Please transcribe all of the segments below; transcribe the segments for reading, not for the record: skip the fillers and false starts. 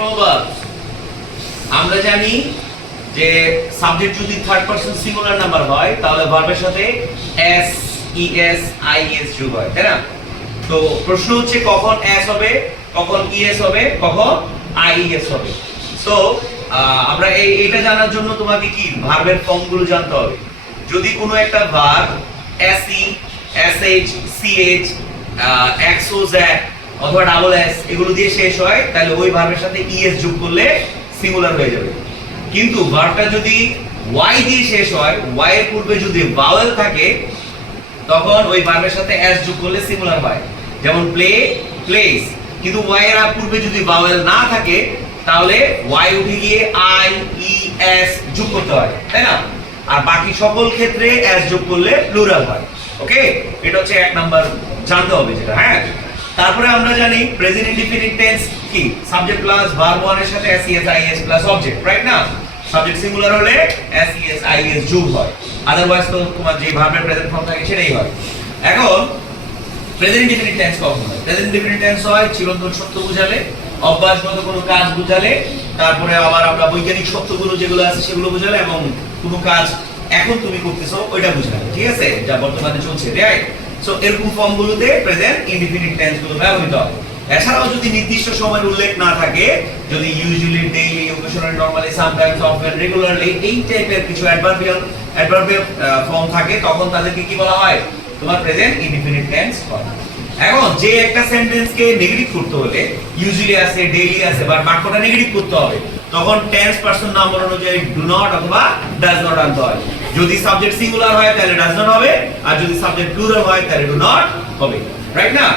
Petrol bulb, আমরা জানি যে সাবজেক্ট যদি থার্ড পারসন সিঙ্গুলার নাম্বার হয় তাহলে ভার্বের সাথে এস ইএস আইএস যোগ হয়, তাই না? তো প্রশ্ন হচ্ছে কখন এস হবে, কখন ইএস হবে, কখন আইএস হবে। সো আমরা এইটা জানার জন্য তোমাকে কি ভার্বের ফর্মগুলো জানতে হবে। যদি কোনো একটা ভার্ব এসই, এসএইচ, সিএইচ, এক্সওজেড অথবা ডাবল এস এগুলো দিয়ে শেষ হয় তাহলে ওই ভার্বের সাথে ইএস যোগ করলে সিঙ্গুলার হয়ে যাবে। কিন্তু ভার্বটা যদি ওয়াই দিয়ে শেষ হয়, ওয়াই এর পূর্বে যদি ভাওয়েল থাকে তখন ওই ভার্বের সাথে এস যোগ করলে সিঙ্গুলার হয়। যেমন প্লে, প্লেস। কিন্তু ওয়াই এর পূর্বে যদি ভাওয়েল না থাকে তাহলে ওয়াই উঠে গিয়ে আই ই এস যোগ করতে হয়, তাই না? আর বাকি সকল ক্ষেত্রে এস যোগ করলে প্লুরাল হয়। ওকে, এটা হচ্ছে এক নাম্বার জানতে হবে যেটা। হ্যাঁ, তারপরে আমরা জানি প্রেজেন্ট ইনডিফিনিট টেন্স কি সাবজেক্ট প্লাস ভার্ব ওয়ান এর সাথে S ES IS plus object, right না? সাবজেক্ট সিঙ্গুলার হলে এস ইএস আইএস যোগ হয়, আদারওয়াইজ তো তোমার যে ভার্বের প্রেজেন্ট ফর্ম থাকে সেটাই হয়। এখন প্রেজেন্ট ইনডিফিনিট টেন্স কখন হয়? প্রেজেন্ট ইনডিফিনিট টেন্স হয় চিরন্তন সত্য বোঝালে, অভ্যাসগত কোনো কাজ বোঝালে, তারপরে আবার আমরা বৈজ্ঞানিক সত্যগুলো যেগুলো আছে সেগুলো বোঝালে, এবং কোনো কাজ এখন তুমি করতেছো ওইটা বোঝালে, ঠিক আছে, যা বর্তমানে চলছে, রাইট? সো এরকম ফর্মগুলোতে প্রেজেন্ট ইনডিফিনিট টেন্স গুলো ব্যবহৃত হয়। এছাড়াও যদি নির্দিষ্ট সময়ের উল্লেখ না থাকে, যদি usually, daily, occasionally, normally, sometimes, often, regularly এই টাইপের কিছু অ্যাডভার্বিয়াল ফর্ম থাকে তখন তাদেরকে কি বলা হয়? তোমার প্রেজেন্ট ইনডিফিনিট টেন্স হয়। এখন যে একটা সেন্টেন্সকে নেগেটিভ করতে হলে ইউজুয়ালি আছে, ডেইলি আছে, বা বাক্যটা নেগেটিভ করতে হবে তখন টেন্স পারসন নাম্বার অনুযায়ী ডু নট অথবা ডাজ নট আনতে হয়। যদি সাবজেক্ট সিঙ্গুলার হয় তাহলে ডাজ নট হবে, আর যদি সাবজেক্ট প্লুরাল হয় তাহলে ডু নট হবে, রাইট না?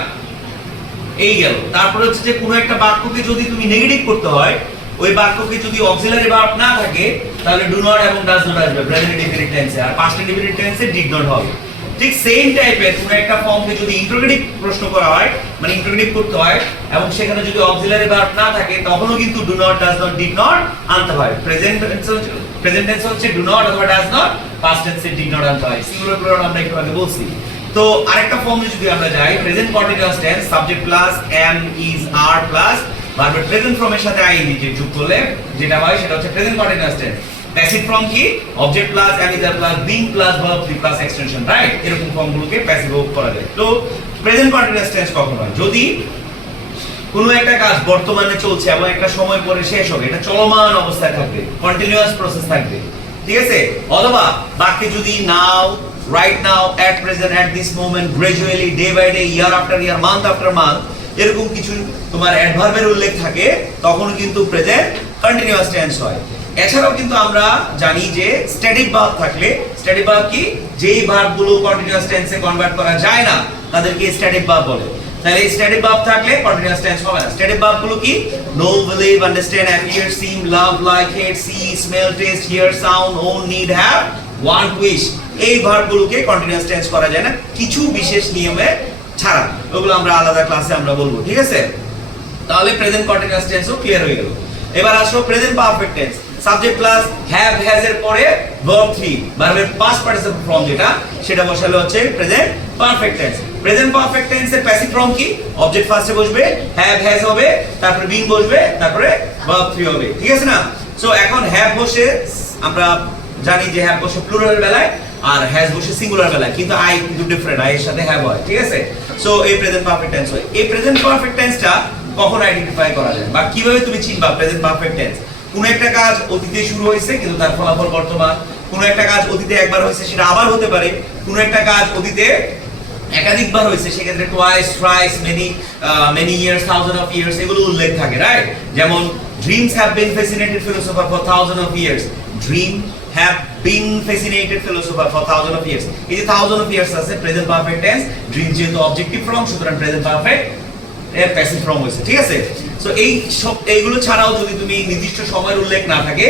এই গেল। তারপরে হচ্ছে যে কোনো একটা বাক্যকে যদি তুমি নেগেটিভ করতে হয়, ওই বাক্যকে যদি অক্সিলারি ভার্ব না থাকে তাহলে ডু নট এবং ডাজ নট আসবে প্রেজেন্ট ইনডিফিনিট টেন্সে, আর পাস্ট ইনডিফিনিট টেন্সে ডিড নট হবে। ঠিক সেম টাইপের কোনো একটা ফর্মকে যদি ইন্টারোগেটিভ প্রশ্ন করা হয়, মানে ইন্টারোগেটিভ করতে হয়, এবং সেখানে যদি অক্সিলারি ভার্ব না থাকে তখনও কিন্তু do not, does not, did not আনতে হয়। প্রেজেন্ট টেন্স হচ্ছে ডু নট অথবা ডাজ নট, পাস্ট টেন্সে ডিড নট আনতে হয়। সিঙ্গুলার প্লুরাল আমরা একটু আগে বলছি। তো আরেকটা ফর্মে যদি আমরা যাই, present continuous tense subject plus am is are plus ভার্বের প্রেজেন্ট ফর্মের সাথে আইএনজি যোগ করলে যেটা হয় সেটা হচ্ছে present continuous tense. Passive form কি? Object plus am is are plus being plus verb plus extension, right? এরকম ফর্মগুলোকে প্যাসিভ করা যায়। তো প্রেজেন্ট কন্টিনিউয়াস টেন্স কখন হয়? যদি কোনো একটা কাজ বর্তমানে চলছে এবং একটা সময় পরে শেষ হবে, এটা চলমান অবস্থায় থাকবে, কন্টিনিউয়াস প্রসেস থাকবে, ঠিক আছে? অথবা বাক্যে যদি নাও, right now, at present, at this moment, gradually, day by day, year after year, month after month এরকম কিছু তোমার অ্যাডভার্বের উল্লেখ থাকে তখন কিন্তু প্রেজেন্ট কন্টিনিউয়াস টেন্স হয়। এছাড়াও কিন্তু আমরা জানি যে স্ট্যাটিক ভার্ব থাকলে, স্ট্যাটিক ভার্ব কি? যেই ভার্বগুলো কন্টিনিউয়াস টেন্সে কনভার্ট করা যায় না তাদেরকে স্ট্যাটিক ভার্ব বলে। তাহলে স্ট্যাটিক ভার্ব থাকলে কন্টিনিউয়াস টেন্স হবে না। স্ট্যাটিক ভার্বগুলো কি? Know, believe, understand, appear, seem, love, like, hate, see, smell, taste, hear, sound, own, need, have, want, wish এই ভার্বগুলোকে কন্টিনিউয়াস টেন্স করা যায় না কিছু বিশেষ নিয়মে ছাড়া। ওগুলো আমরা আলাদা ক্লাসে আমরা বলবো, ঠিক আছে? তাহলে প্রেজেন্ট কন্টিনিউয়াস টেন্সও ক্লিয়ার হয়ে গেল। এবার আসো present perfect tense. Subject plus have has এর পরে ভার্ব 3 ভার্বের পাস্ট পার্টিসিপল ফর্ম যেটা সেটা বসালে হচ্ছে present perfect tense. Present perfect টেন্সের প্যাসিভ ফর্ম কি? অবজেক্ট ফার্স্টে বসবে, হ্যাভ হ্যাজ হবে, তারপরে বিং বসবে, তারপরে ভার্ব 3 হবে, ঠিক আছে না? সো এখন হ্যাভ বসে আমরা জানি যে হ্যাভ বসে প্লুরাল বেলায় আর হ্যাজ বসে সিঙ্গুলার বেলায়, কিন্তু আই কিন্তু ডিফারেন্ট, আই এর সাথে হ্যাভ হয়, ঠিক আছে? সো এই প্রেজেন্ট পারফেক্ট টেন্স হয়। এই প্রেজেন্ট পারফেক্ট টেন্সটা কখন আইডেন্টিফাই করা যায় বা কিভাবে তুমি চিনবা প্রেজেন্ট পারফেক্ট টেন্স? কোন একটা কাজ অতীতে শুরু হয়েছে কিন্তু তার ফলাফল বর্তমান, কোন একটা কাজ অতীতে একবার হয়েছে সেটা আবার হতে পারে, কোন একটা কাজ অতীতে একাধিকবার হয়েছে সেক্ষেত্রে twice, thrice, many years, thousand of years এগুলো উল্লেখ থাকে, রাইট? যেমন dreams have been fascinated philosopher for thousand of years, dream have been fascinated philosopher for thousands of years. এই যে থাউজেন্ড অফ ইয়ার্স আছে প্রেজেন্ট পারফেক্ট টেন্স, ড্রিম যেহেতু objective form সুতরাং present perfect এর প্যাসিভ ফর্ম হয়েছে, ঠিক আছে? So এই সব এইগুলো ছাড়াও যদি তুমি নির্দিষ্ট সময়ের উল্লেখ না থাকে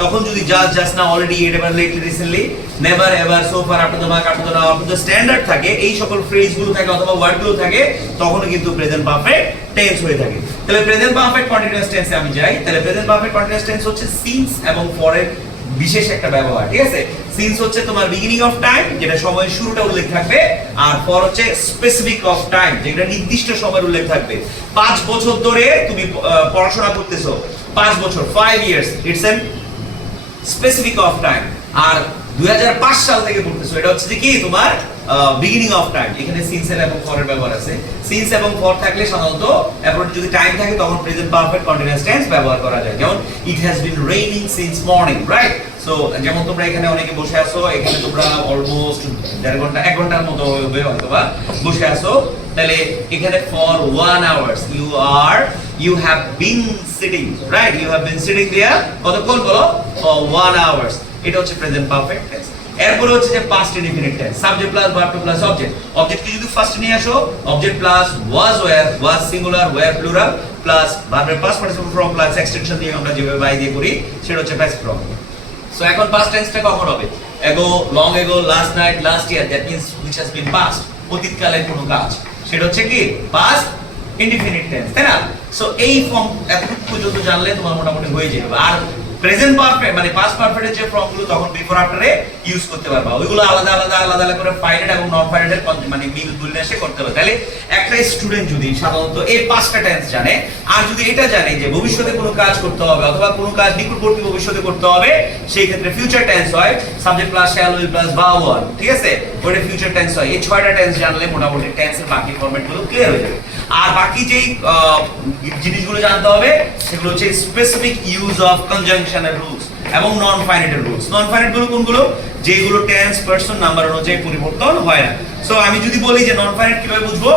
তখন যদি জাস্ট না, already, it, ever, lately, recently, never, ever, so far, after the mark, after the now, after the standard থাকে, এই সকল ফ্রেজগুলো থাকে অথবা ওয়ার্ডগুলো থাকে তখনও কিন্তু প্রেজেন্ট পারফেক্ট টেন্স হয়ে থাকে। তাহলে প্রেজেন্ট পারফেক্ট কন্টিনিউয়াস টেন্সে আমি যাই। তাহলে প্রেজেন্ট পারফেক্ট কন্টিনিউয়াস টেন্স হচ্ছে সিন্স এবং ফরের বিশেষ একটা ব্যবহার, ঠিক আছে। সিন্স হচ্ছে তোমার বিগিনিং অফ টাইম, যেটা সময়ের শুরুটা উল্লেখ থাকবে, আর ফর হচ্ছে স্পেসিফিক অফ টাইম, যেটা নির্দিষ্ট সময়ের উল্লেখ থাকবে। 5 বছর ধরে তুমি পড়াশোনা করতেছো, 5 বছর, 5 years, it's an specific of time. আর 2005 সাল থেকে পড়তেছো, এটা হচ্ছে যে কি তোমার বিগিনিং অফ টাইম। এখানে সিন্স এবং ফর এর ব্যবহার আছে। সিন্স এবং ফর থাকলে সাধারণত এরপর যদি টাইম থাকে তখন প্রেজেন্ট পারফেক্ট কন্টিনিউয়াস টেন্স ব্যবহার করা যায়। যেমন it has been raining since morning, right? So যেমন তোমরা এখানে অনেকে বসে আছো, এখানে তোমরা অলমোস্ট 1.5 ঘন্টা 1 ঘন্টার মতো হবে হয়তোবা বসে আছো, তাহলে এখানে for 1 hours you have been sitting, right? You have been sitting there কতক্ষণ বলো? for 1 hours. এটা হচ্ছে প্রেজেন্ট পারফেক্ট টেন্স। এরপর হচ্ছে যে past indefinite tense, subject plus verb two plus object. অবজেক্টকে যদি ফার্স্ট নিয়ে আসো, object plus was were, was singular, were plural, plus ভার্বের past participle form plus extension দিয়ে আমরা যেভাবে বাই দিয়ে করি সেটা হচ্ছে পাস্ট ফর্ম। সো এখন পাস্ট টেন্সটা কখন হবে? Ago, long ago, last night, last year, that means which has been past, অতীতকালের কোনো কাজ, সেটা হচ্ছে কি পাস্ট ইনডিফিনিট টেন্স, তাই না? সো এই ফর্ম এতটুকু পর্যন্ত জানলে তোমার মোটামুটি হয়ে যাবে। আর প্রেজেন্ট পারফেক্ট মানে পাস্ট পারফেক্টের যে ফর্মগুলো তখন বিফোর আফটারে ইউজ করতে পারবা, ওইগুলো আলাদা আলাদা আলাদা আলাদা করে ফাইনাইট এবং নন ফাইনাইটের মানে মিল বিন্যাসে করতে হবে। তাহলে একটা স্টুডেন্ট যদি সাধারণত এই 5টা টেন্স জানে, আর যদি এটা জানে যে ভবিষ্যতে কোনো কাজ করতে হবে অথবা কোনো কাজ নিকটবর্তী ভবিষ্যতে করতে হবে, সেই ক্ষেত্রে ফিউচার টেন্স হয় subject plus shall will plus verb one, ঠিক আছে? ওটা ফিউচার টেন্স হয়। এই 6টা টেন্স জানলে মোটামুটি টেন্সের বাকি ফরম্যাটগুলো ক্লিয়ার হয়ে যাবে। আর বাকি যেই জিনিসগুলো জানতে হবে সেগুলো হচ্ছে স্পেসিফিক ইউজ অফ কনজাংশনের রুলস এবং নন ফাইনাইটের রুলস। নন ফাইনাইট গুলো কোনগুলো? যেগুলো টেন্স পারসন নাম্বার অনুযায়ী পরিবর্তন হয় না। সো আমি যদি বলি যে নন ফাইনাইট কিভাবে বুঝবো,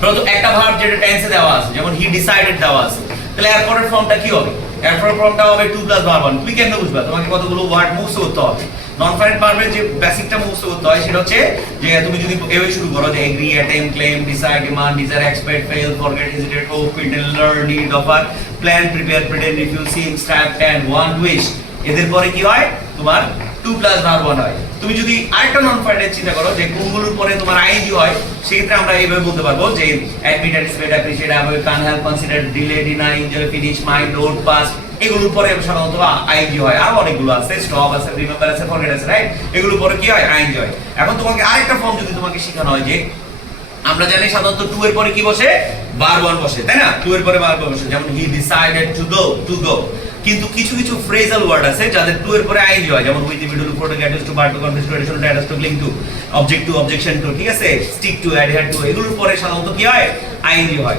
প্রথম একটা ভার্ব যেটা টেন্সে দেওয়া আছে, যেমন হি ডিসাইডেড দেওয়া আছে, তাহলে এরপরের ফর্মটা কি হবে? এরপরের ফর্মটা হবে 2 প্লাস ভার্ব 1। তুমি কেমনে বুঝবা? তোমাকে কতগুলো ওয়ার্ড মুখস্থ করতে হবে। নন ফাইনাইট ভার্বের যে বেসিকটা মুখস্থ করতে হয় সেটা হচ্ছে যে তুমি যদি এভাবে শুরু করো যে agree, attempt, claim, decide, demand, desire, expect, fail, forget, hesitate, hope, pretend, learn, need, offer, plan, prepare, pretend, refuse, seem, strive, and want, wish, এদের পরে কি হয়? তোমার 2 প্লাস ভার্ব 1 হয়। তুমি যদি আরেকটা নন ফাইনাইট চিন্তা করো যে কোনগুলোর পরে তোমার আইএনজি হয়, সেক্ষেত্রে আমরা এইভাবে বলতে পারবো যে অ্যাডমিট, অ্যান্টিসিপেট, অ্যাপ্রিশিয়েট, অ্যাভয়েড, কান help, consider, delay, deny, enjoy, finish, mind, note, pass, এগুলোর পরে সাধারণত আইএনজি হয়। আর অনেকগুলো আছে, স্টপ আছে, রিমেম্বার আছে, ফরগেট আছে, রাইট? এগুলোর পরে কি হয়? আইএনজি হয়। এখন তোমাকে আরেকটা ফর্ম যদি তোমাকে শেখানো হয় যে আমরা জানি সাধারণত 2 এর পরে কি বসে? ভার্ব 1 বসে, তাই না? 2 এর পরে ভার্ব বসে, যেমন হি ডিসাইডেড টু গো। কিন্তু কিছু কিছু ফ্রেজাল ওয়ার্ড আছে যাদের 2 এর পরে আইএনজি হয়, যেমন with, immediately, for, get to, bar to, confuse to, addition to, attach to, link to, object to, objection to, ঠিক আছে? স্টিক টু, অ্যাডহেয়ার টু, এগুলোর পরে সাধারণত কি হয়? আইএনজি হয়।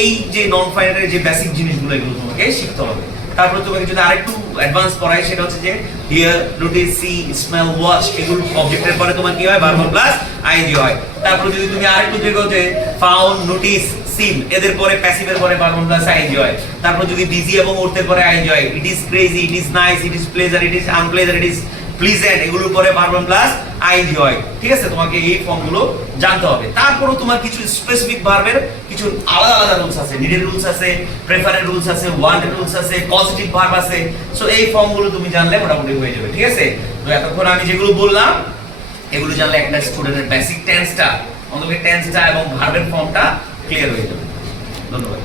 এই যে নন ফাইনাইটের যে বেসিক জিনিসগুলো এগুলো তোমাকে শিখতে হবে। তারপর তোমাকে যদি আরেকটু অ্যাডভান্স পড়াই সেটা হচ্ছে যে hear, notice, see, smell, watch, এগুলো অবজেক্টের পরে তোমার কি হয়? ভার্ব প্লাস আইএনজি হয়। তারপর যদি তুমি আরেকটু দেখো যে ফাউন্ড, নোটিস, সিম, এদের পরে প্যাসিভের পরে ভার্ব প্লাস আইএনজি হয়। তারপর যদি বিজি এবং ওরতের পরে আইএনজি হয়, it is crazy, it is nice, it is pleasure, it is unpleasure, it is pleasant, এগুলোর পরে ভার্ব প্লাস আইএনজি হয়, ঠিক আছে? তোমাকে এই ফর্মগুলো জানতে হবে। তারপরও তোমার কিছু স্পেসিফিক ভার্বের কিছু আলাদা আলাদা রুলস আছে, নিডের রুলস আছে, প্রেফারের রুলস আছে, ওয়ান্টেড রুলস আছে, পজিটিভ ভার্ব আছে। সো এই ফর্মগুলো তুমি জানলে মোটামুটি হয়ে যাবে, ঠিক আছে? তো এতক্ষণ আমি যেগুলো বললাম এগুলো জানলে একটা স্টুডেন্টের বেসিক টেন্সটা, অন্তত টেন্সটা এবং ভার্বের ফর্মটা ক্লিয়ার হয়ে যাবে। ধন্যবাদ।